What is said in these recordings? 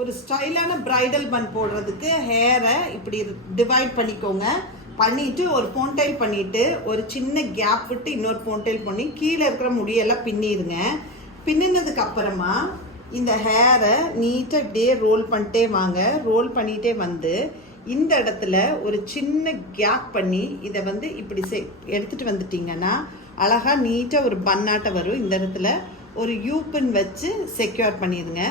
ஒரு ஸ்டைலான பிரைடல் பன் போடுறதுக்கு ஹேரை இப்படி டிவைட் பண்ணிக்கோங்க. பண்ணிட்டு ஒரு போன்டைல் பண்ணிட்டு ஒரு சின்ன கேப் விட்டு இன்னொரு போன்டைல் பண்ணி கீழே இருக்கிற முடியெல்லாம் பின்னிடுங்க. பின்னினதுக்கு அப்புறமா இந்த ஹேரை நீட்டாக இப்படியே ரோல் பண்ணிட்டே வாங்க. ரோல் பண்ணிகிட்டே வந்து இந்த இடத்துல ஒரு சின்ன கேப் பண்ணி இதை வந்து இப்படி எடுத்துகிட்டு வந்துட்டிங்கன்னா அழகாக நீட்டாக ஒரு பன்னாட்டை வரும். இந்த இடத்துல ஒரு யூபின் வச்சு செக்யூர் பண்ணிடுங்க.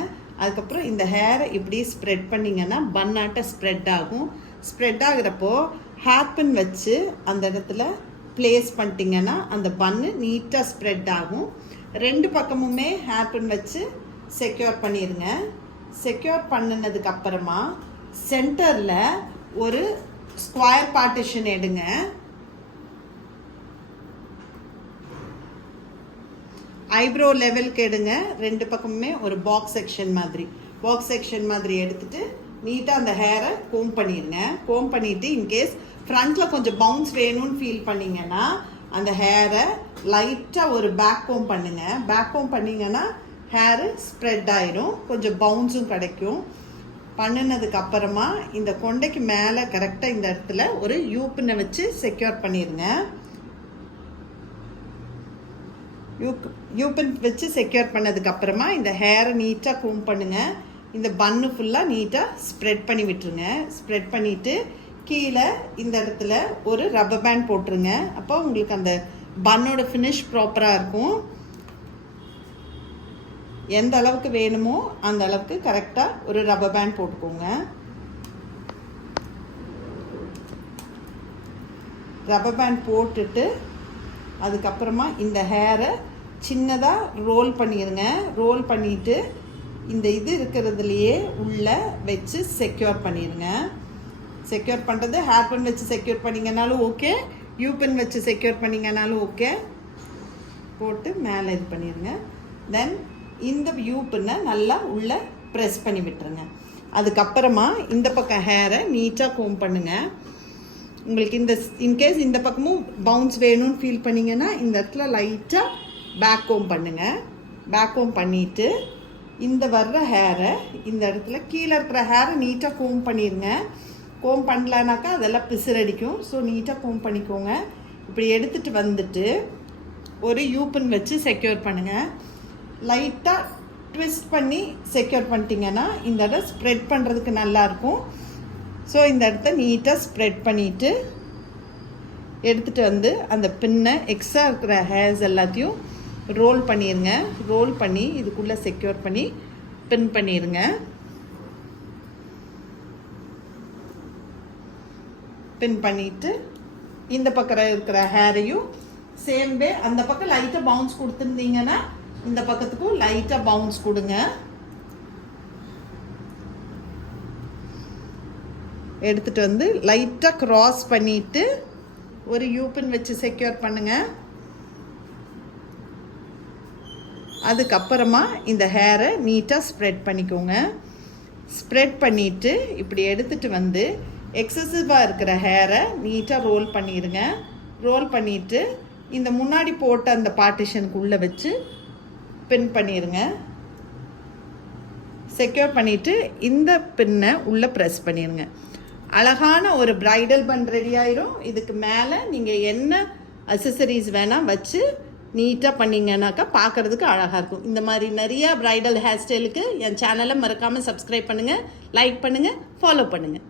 அதுக்கப்புறம் இந்த ஹேரை இப்படி ஸ்ப்ரெட் பண்ணிங்கன்னா பன்னாட்டை ஸ்ப்ரெட் ஆகும். ஸ்ப்ரெட் ஆகிறப்போ ஹேர்பின் வச்சு அந்த இடத்துல ப்ளேஸ் பண்ணிட்டீங்கன்னா அந்த பன்னு நீட்டாக ஸ்ப்ரெட் ஆகும். ரெண்டு பக்கமுமே ஹேர்பின் வச்சு செக்யூர் பண்ணிடுங்க. செக்யூர் பண்ணினதுக்கு அப்புறமா சென்டரில் ஒரு ஸ்கொயர் பார்ட்டிஷன் எடுங்க. ஐப்ரோ லெவலுக்கு எடுங்க. ரெண்டு பக்கமுமே ஒரு பாக்ஸ் செக்ஷன் மாதிரி எடுத்துட்டு நீட்டாக அந்த ஹேரை கோம் பண்ணிடுங்க. கோம் பண்ணிவிட்டு இன்கேஸ் ஃப்ரண்ட்டில் கொஞ்சம் பவுன்ஸ் வேணும்னு ஃபீல் பண்ணிங்கன்னா அந்த ஹேரை லைட்டாக ஒரு பேக் கோம் பண்ணுங்கள். பேக் கோம் பண்ணிங்கன்னா ஹேரு ஸ்ப்ரெட் ஆயிரும், கொஞ்சம் பவுன்ஸும் கிடைக்கும். பண்ணினதுக்கு அப்புறமா இந்த கொண்டைக்கு மேலே கரெக்டாக இந்த இடத்துல ஒரு யூபினை வச்சு செக்யூர் பண்ணிடுங்க. யூபின் வச்சு செக்யூர் பண்ணதுக்கு அப்புறமா இந்த ஹேரை நீட்டாக கூம் பண்ணுங்கள். இந்த பன்னு ஃபுல்லாக நீட்டாக ஸ்ப்ரெட் பண்ணி விட்டுருங்க. ஸ்ப்ரெட் பண்ணிவிட்டு கீழே இந்த இடத்துல ஒரு ரப்பர் பேண்ட் போட்டுருங்க. அப்போ உங்களுக்கு அந்த பன்னோட ஃபினிஷ் ப்ராப்பராக இருக்கும். எந்த அளவுக்கு வேணுமோ அந்த அளவுக்கு கரெக்டாக ஒரு ரப்பர் பேண்ட் போட்டுக்கோங்க. ரப்பர் பேண்ட் போட்டுட்டு அதுக்கப்புறமா இந்த ஹேரை சின்னதாக ரோல் பண்ணிடுங்க. ரோல் பண்ணிவிட்டு இந்த இது இருக்கிறதுலையே உள்ளே வச்சு செக்யூர் பண்ணிடுங்க. செக்யூர் பண்ணுறது ஹேர்பின் வச்சு செக்யூர் பண்ணிங்கனாலும் ஓகே, யூபின் வச்சு செக்யூர் பண்ணிங்கனாலும் ஓகே. போட்டு மேலே இது பண்ணிடுங்க. தென் இந்த யூபினை நல்லா உள்ளே ப்ரெஸ் பண்ணி விட்டுருங்க. அதுக்கப்புறமா இந்த பக்கம் ஹேரை நீட்டாக கோம் பண்ணுங்கள். உங்களுக்கு இந்த இன்கேஸ் இந்த பக்கமும் பவுன்ஸ் வேணும்னு ஃபீல் பண்ணிங்கன்னா இந்த இடத்துல லைட்டாக பேக் கோம் பண்ணுங்கள். பேக் கோம் பண்ணிவிட்டு இந்த வர்ற ஹேரை இந்த இடத்துல கீழே இருக்கிற ஹேரை நீட்டாக கோம் பண்ணிடுங்க. கோம் பண்ணலனாக்கா அதெல்லாம் பிசுரடிக்கும். ஸோ நீட்டாக கோம் பண்ணிக்கோங்க. இப்படி எடுத்துகிட்டு வந்துட்டு ஒரு யூபின் வச்சு செக்யூர் பண்ணுங்கள். லைட்டாக ட்விஸ்ட் பண்ணி செக்யூர் பண்ணிட்டீங்கன்னா இந்த இடம் ஸ்ப்ரெட் பண்ணுறதுக்கு நல்லாயிருக்கும். ஸோ இந்த இடத்த நீட்டாக ஸ்ப்ரெட் பண்ணிவிட்டு எடுத்துகிட்டு வந்து அந்த பின்னை எக்ஸ்ட்ரா இருக்கிற ஹேர்ஸ் எல்லாத்தையும் ரோல் பண்ணிடுங்க. ரோல் பண்ணி இதுக்குள்ளே செக்யூர் பண்ணி பின் பண்ணிடுங்க. பின் பண்ணிவிட்டு இந்த பக்கம் இருக்கிற ஹேரையும் சேம் வே அந்த பக்கம் லைட்டாக பவுன்ஸ் கொடுத்துருந்தீங்கன்னா இந்த பக்கத்துக்கும் லைட்டாக பவுன்ஸ் கொடுங்க. எடுத்துகிட்டு வந்து லைட்டாக க்ராஸ் பண்ணிவிட்டு ஒரு யூபின் வச்சு செக்யூர் பண்ணுங்கள். அதுக்கப்புறமா இந்த ஹேரை நீட்டாக ஸ்ப்ரெட் பண்ணிக்கோங்க. ஸ்ப்ரெட் பண்ணிவிட்டு இப்படி எடுத்துகிட்டு வந்து எக்ஸசிவாக இருக்கிற ஹேரை நீட்டாக ரோல் பண்ணிடுங்க. ரோல் பண்ணிவிட்டு இந்த முன்னாடி போட்ட அந்த பார்ட்டிஷனுக்குள்ளே வச்சு பின் பண்ணிடுங்க. செக்யூர் பண்ணிவிட்டு இந்த பின்னை உள்ளே ப்ரெஸ் பண்ணிடுங்க. அழகான ஒரு பிரைடல் பன் ரெடி ஆயிரும். இதுக்கு மேலே நீங்கள் என்ன அக்சசரிஸ் வேணால் வச்சு நீட்டாக பண்ணிங்கன்னாக்கா பார்க்குறதுக்கு அழகாக இருக்கும். இந்த மாதிரி நிறையா பிரைடல் ஹேர் ஸ்டைலுக்கு என் சேனலை மறக்காமல் சப்ஸ்கிரைப் பண்ணுங்கள், லைக் பண்ணுங்கள், ஃபாலோ பண்ணுங்கள்.